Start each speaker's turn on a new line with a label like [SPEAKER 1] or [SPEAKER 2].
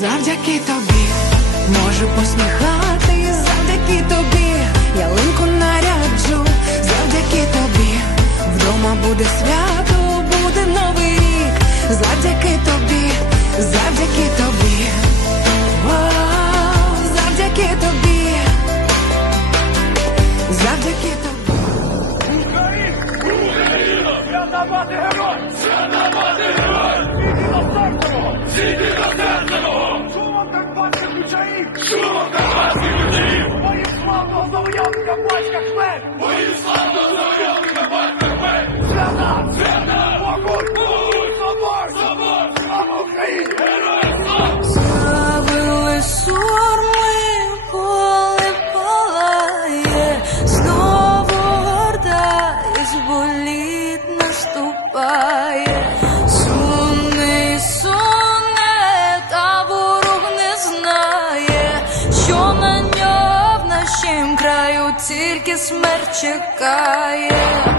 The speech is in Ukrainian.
[SPEAKER 1] Завдяки тобі можу посміхати, завдяки тобі, ялинку наряджу, завдяки тобі, вдома буде свято, буде новий рік, завдяки тобі, завдяки тобі, О, завдяки тобі, завдяки тобі. Україна!
[SPEAKER 2] Україна! Свята мати герой! Свята мати герой! Світі на старшого! Світі Шука! Краю тільки смерть чекає.